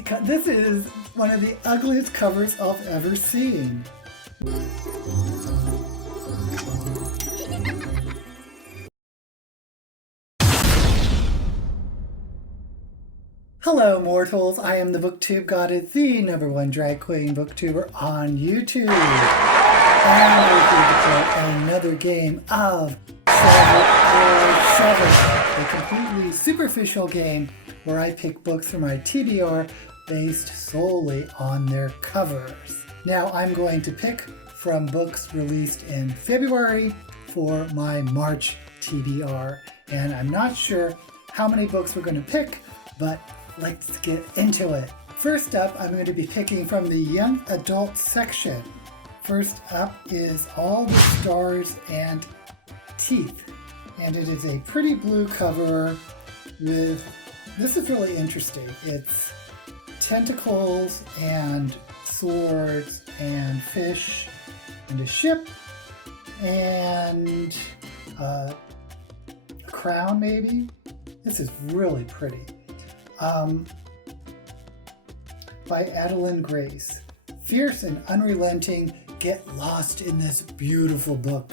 This is one of the ugliest covers I've ever seen. Hello mortals, I am the booktube goddess, the #1 drag queen booktuber on YouTube. And we're here to play another game of Shelve, a completely superficial game where I pick books from my TBR based solely on their covers. Now I'm going to pick from books released in February for my March TBR, and I'm not sure how many books we're going to pick, but let's get into it. First up, I'm going to be picking from the young adult section. First up is All the Stars and Teeth, and it is a pretty blue cover with, this is really interesting. It's tentacles and swords and fish and a ship and a crown maybe. This is really pretty. By Adeline Grace. Fierce and unrelenting, get lost in this beautiful book.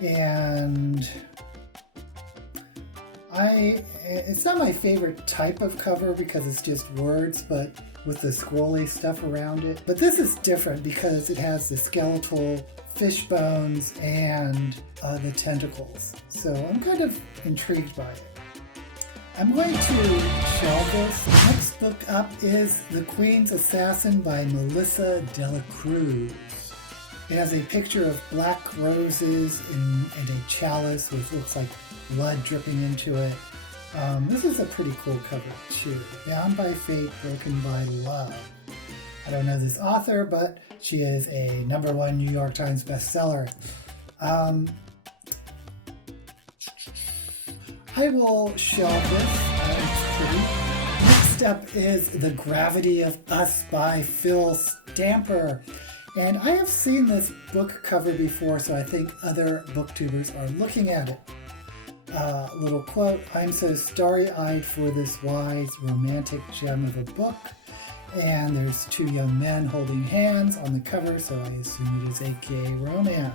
And it's not my favorite type of cover because it's just words, but with the scrolly stuff around it. But this is different because it has the skeletal fish bones and the tentacles. So I'm kind of intrigued by it. I'm going to shelve this. The next book up is The Queen's Assassin by Melissa Dela Cruz. It has a picture of black roses and a chalice with looks like blood dripping into it. This is a pretty cool cover too. Bound by Fate, Broken by Love. I don't know this author, but she is a #1 New York Times bestseller. I will shelve this. It's pretty. Next up is The Gravity of Us by Phil Stamper. And I have seen this book cover before, so I think other booktubers are looking at it. Little quote, I'm so starry-eyed for this wise, romantic gem of a book. And there's two young men holding hands on the cover, so I assume it is a gay romance.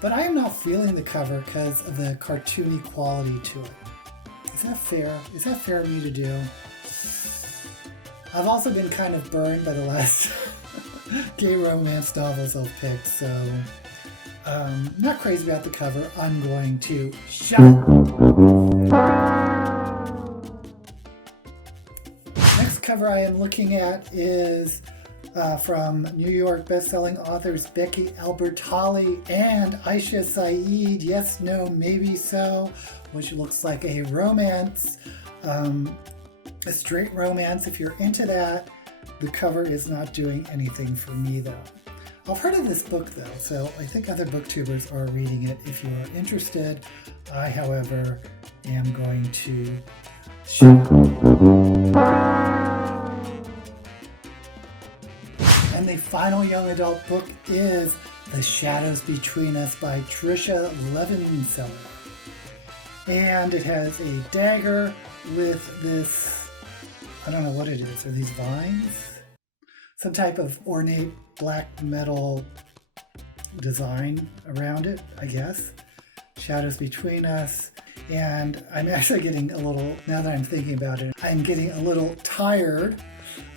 But I am not feeling the cover because of the cartoony quality to it. Is that fair? Is that fair of me to do? I've also been kind of burned by the last gay romance novels I've picked, so not crazy about the cover. I'm going to shelve. Next cover I am looking at is from New York bestselling authors Becky Albertalli and Aisha Saeed, Yes, No, Maybe So, which looks like a romance, a straight romance. If you're into that, the cover is not doing anything for me though. I've heard of this book though, so I think other booktubers are reading it if you are interested. I, however, am going to And the final young adult book is The Shadows Between Us by Tricia Levenseller. And it has a dagger with this, I don't know what it is. Are these vines? Some type of ornate black metal design around it, I guess. Shadows Between Us. And I'm actually getting a little, now that I'm thinking about it, I'm getting a little tired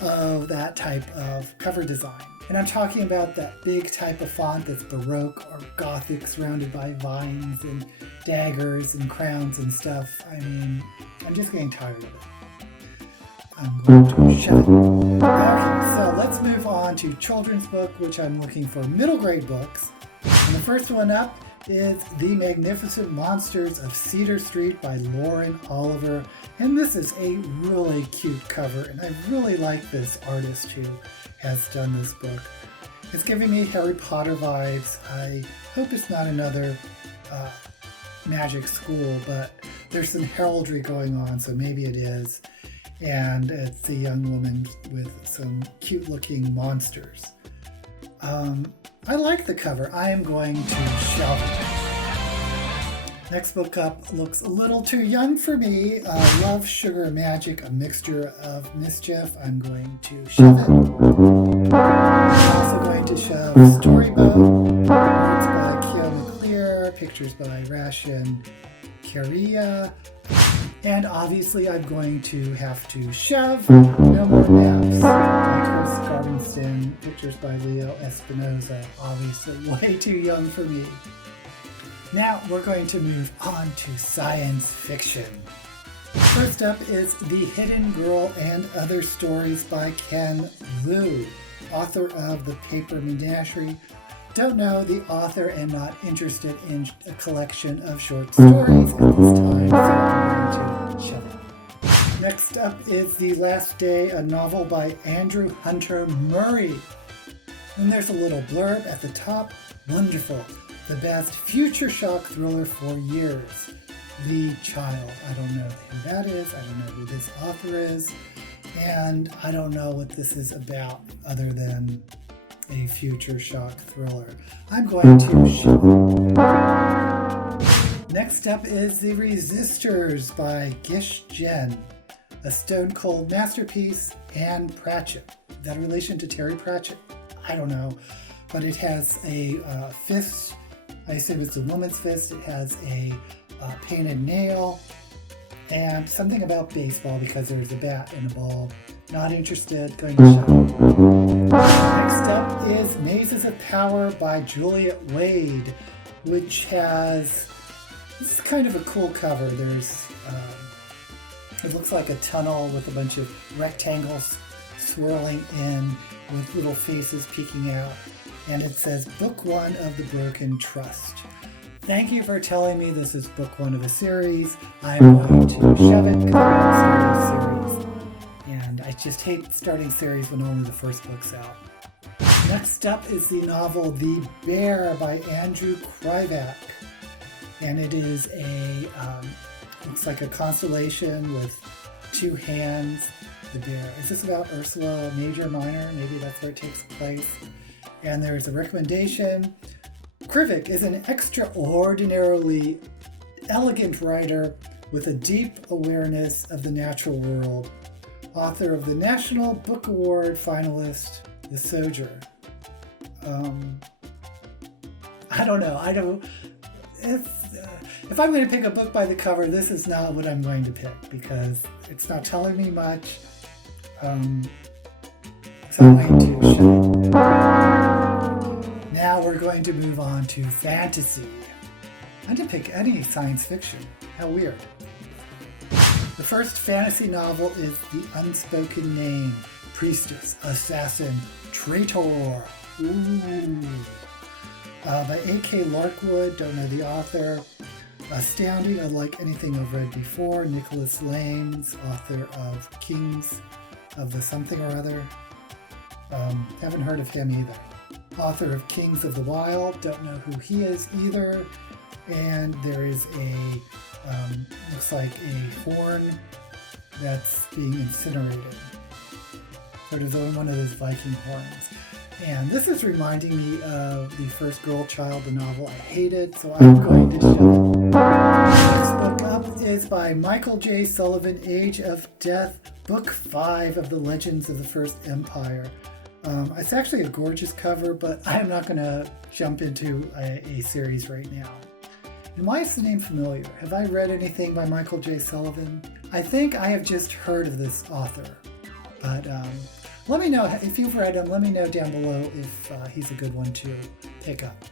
of that type of cover design. And I'm talking about that big type of font that's Baroque or Gothic surrounded by vines and daggers and crowns and stuff. I mean, I'm just getting tired of it. I'm going to shut it. Okay, so let's move on to children's book, which I'm looking for middle grade books. And the first one up is The Magnificent Monsters of Cedar Street by Lauren Oliver. And this is a really cute cover, and I really like this artist who has done this book. It's giving me Harry Potter vibes. I hope it's not another magic school, but there's some heraldry going on, so maybe it is. And it's a young woman with some cute looking monsters. I like the cover. I am going to shelve it. Next book up looks a little too young for me. Love, Sugar, Magic, a Mixture of Mischief. I'm going to shove it. I'm also going to shove Storyboat. Words by Keough McClear. Pictures by Rashin Karia. And obviously I'm going to have to shove No More Naps by Chris Garvinston. Pictures by Leo Espinosa. Obviously way too young for me. Now we're going to move on to science fiction. First up is The Hidden Girl and Other Stories by Ken Liu, author of The Paper Menagerie. Don't know the author and not interested in a collection of short stories at this time, so I'm going to shove it. Next up is The Last Day, a novel by Andrew Hunter Murray. And there's a little blurb at the top. Wonderful. The best future shock thriller for years. The Child. I don't know who that is. I don't know who this author is. And I don't know what this is about other than a future shock thriller. I'm going to shove it. Next up is The Resistors by Gish Jen. A stone cold masterpiece. Anne Pratchett. Is that a relation to Terry Pratchett? I don't know. But it has a fist. I assume it's a woman's fist. It has a painted nail and something about baseball because there's a bat and a ball. Not interested. Going to shove it. Next up is Mazes of Power by Juliet Wade, which has, this is kind of a cool cover. There's, it looks like a tunnel with a bunch of rectangles swirling in with little faces peeking out. And it says Book 1 of the Broken Trust. Thank you for telling me this is Book 1 of a series. I'm going to shove it because I'm starting a series. And I just hate starting series when only the first book's out. Next up is the novel The Bear by Andrew Krivak. And it is a, looks like a constellation with two hands. The bear. Is this about Ursula, major, minor? Maybe that's where it takes place. And there's a recommendation. Krivak is an extraordinarily elegant writer with a deep awareness of the natural world. Author of the National Book Award finalist, The Soldier. I don't know. If I'm going to pick a book by the cover, this is not what I'm going to pick because it's not telling me much. So I'm going to shove it. Now we're going to move on to fantasy. I didn't pick any science fiction. How weird. The first fantasy novel is The Unspoken Name, Priestess, Assassin, Traitor. Ooh. By A.K. Larkwood, don't know the author. Astounding, unlike anything I've read before. Nicholas Lames, author of Kings of the Something or Other. Haven't heard of him either. Author of Kings of the Wild, don't know who he is either. And there is a, looks like a horn that's being incinerated. Sort of one of those Viking horns. And this is reminding me of The First Girl Child, the novel I hated, so I'm going to shove it. Next book up is by Michael J. Sullivan, Age of Death, Book 5 of the Legends of the First Empire. It's actually a gorgeous cover, but I'm not going to jump into a series right now. And why is the name familiar? Have I read anything by Michael J. Sullivan? I think I have just heard of this author, but let me know if you've read him. Let me know down below if he's a good one to pick up.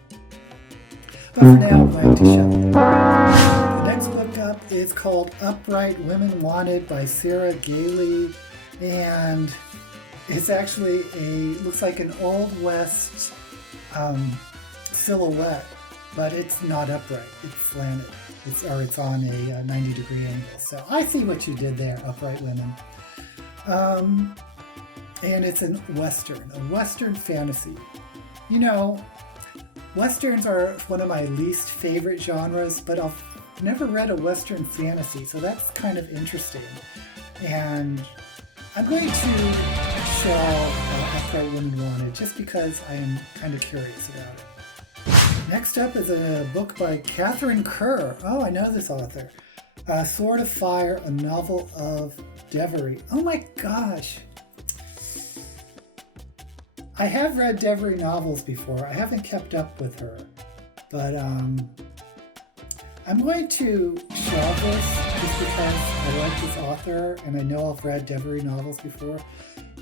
But for now, I'm going to shove it. The next book up is called Upright Women Wanted by Sarah Gailey, and it's actually looks like an Old West silhouette, but it's not upright. It's slanted. It's on a 90-degree angle. So I see what you did there, Upright Women. And it's a Western fantasy. You know, Westerns are one of my least favorite genres, but I've never read a Western fantasy, so that's kind of interesting. And I'm going to show Upright Women Wanted just because I am kind of curious about it. Next up is a book by Catherine Kerr. Oh, I know this author. Sword of Fire, a novel of Devery. Oh my gosh. I have read Devery novels before. I haven't kept up with her, but I'm going to shelve this just because I like this author and I know I've read Devery novels before,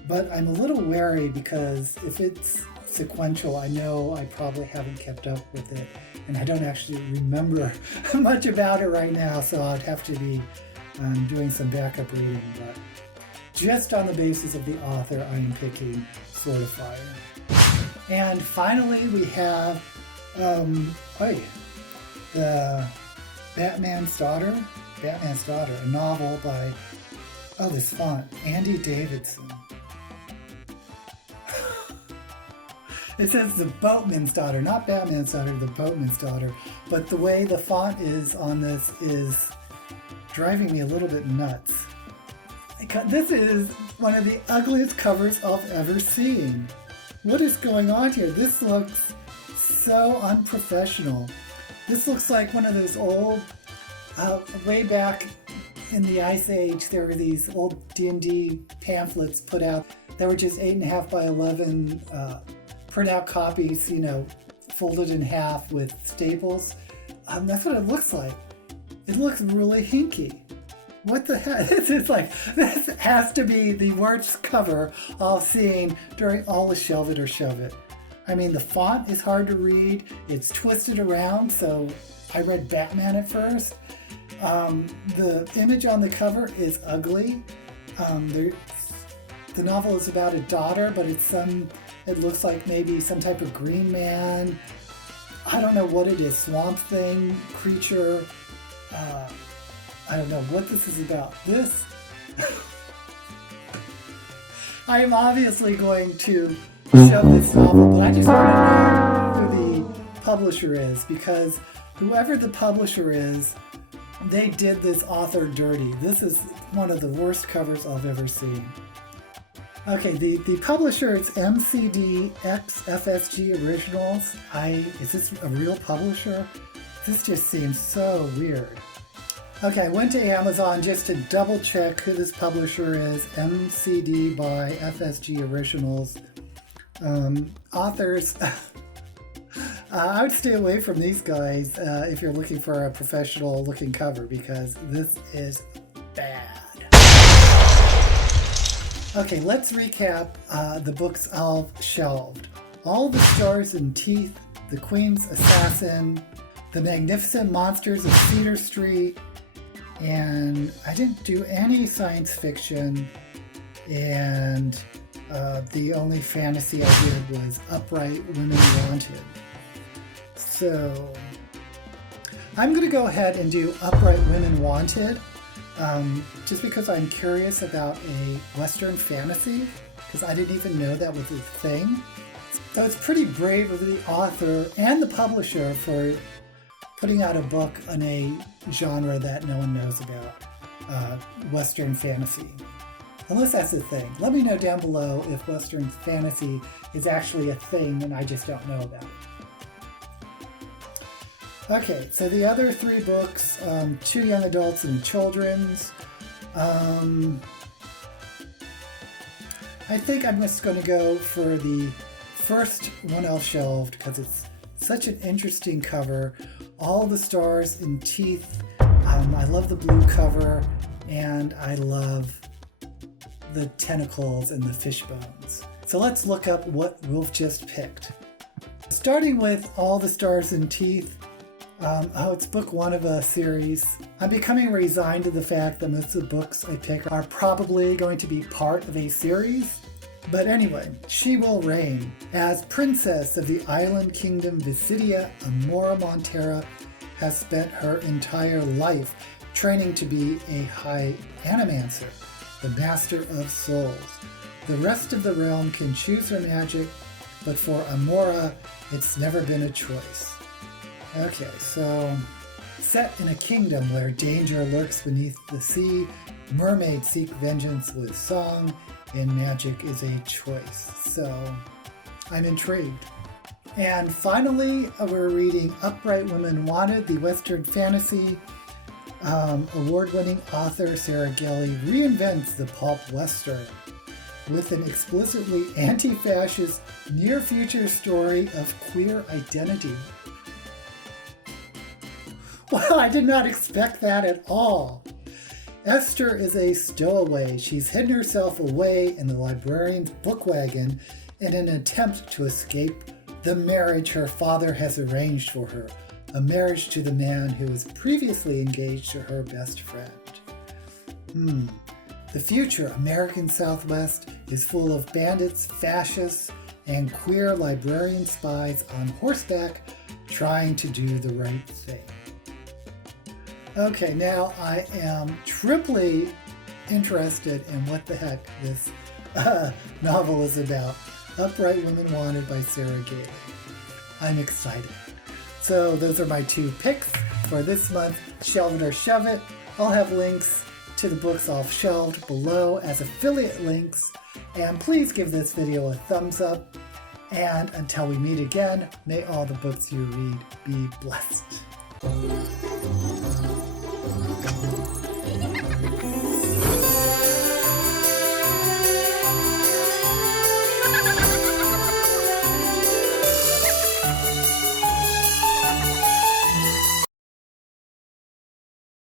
but I'm a little wary because if it's sequential, I know I probably haven't kept up with it and I don't actually remember much about it right now, so I'd have to be doing some backup reading, but just on the basis of the author, I am picking Sword of Fire. And finally, we have the Batman's Daughter, a novel by, this font, Andy Davidson. It says The Boatman's Daughter, not Batman's Daughter, The Boatman's Daughter. But the way the font is on this is driving me a little bit nuts. This is one of the ugliest covers I've ever seen. What is going on here? This looks so unprofessional. This looks like one of those old, way back in the Ice Age, there were these old D&D pamphlets put out that were just 8.5 by 11 printout copies, folded in half with staples. That's what it looks like. It looks really hinky. What the heck? This has to be the worst cover I've seen during all the Shelve It or Shove It. I mean, the font is hard to read. It's twisted around, so I read Batman at first. The image on the cover is ugly. The novel is about a daughter, but it looks like maybe some type of green man. I don't know what it is, swamp thing, creature. I don't know what this is about. I am obviously going to shove this novel, but I just want to know who the publisher is, because whoever the publisher is, they did this author dirty. This is one of the worst covers I've ever seen. Okay, the publisher is MCD X FSG Originals. Is this a real publisher? This just seems so weird. Okay, I went to Amazon just to double check who this publisher is. MCD by FSG Originals. Authors. I would stay away from these guys if you're looking for a professional looking cover, because this is bad. Okay, let's recap the books I've shelved. All the Stars and Teeth, The Queen's Assassin, The Magnificent Monsters of Cedar Street, and I didn't do any science fiction, and the only fantasy I did was Upright Women Wanted. So I'm going to go ahead and do Upright Women Wanted, just because I'm curious about a Western fantasy, because I didn't even know that was a thing. So it's pretty brave of the author and the publisher for putting out a book on a genre that no one knows about, Western fantasy. Unless that's a thing. Let me know down below if Western fantasy is actually a thing and I just don't know about it. Okay, so the other three books, two young adults and children's. I think I'm just going to go for the first one I'll shelved because it's such an interesting cover. All the Stars and Teeth. I love the blue cover, and I love the tentacles and the fish bones. So let's look up what Wolf just picked. Starting with All the Stars and Teeth. It's book one of a series. I'm becoming resigned to the fact that most of the books I pick are probably going to be part of a series. But anyway, she will reign. As princess of the island kingdom Visidia, Amora Montera has spent her entire life training to be a high animancer, the master of souls. The rest of the realm can choose her magic, but for Amora, it's never been a choice. Okay, so set in a kingdom where danger lurks beneath the sea, mermaids seek vengeance with song, and magic is a choice. So I'm intrigued. And finally, we're reading Upright Women Wanted, the Western fantasy. Award-winning author Sarah Gelly reinvents the pulp Western with an explicitly anti-fascist near-future story of queer identity. Well, I did not expect that at all. Esther is a stowaway. She's hidden herself away in the librarian's book wagon in an attempt to escape the marriage her father has arranged for her, a marriage to the man who was previously engaged to her best friend. The future American Southwest is full of bandits, fascists, and queer librarian spies on horseback trying to do the right thing. Okay, now I am triply interested in what the heck this novel is about. Upright Women Wanted by Sarah Gelly. I'm excited. So those are my two picks for this month, Shelve It or Shove It. I'll have links to the books all shelved below as affiliate links. And please give this video a thumbs up. And until we meet again, may all the books you read be blessed.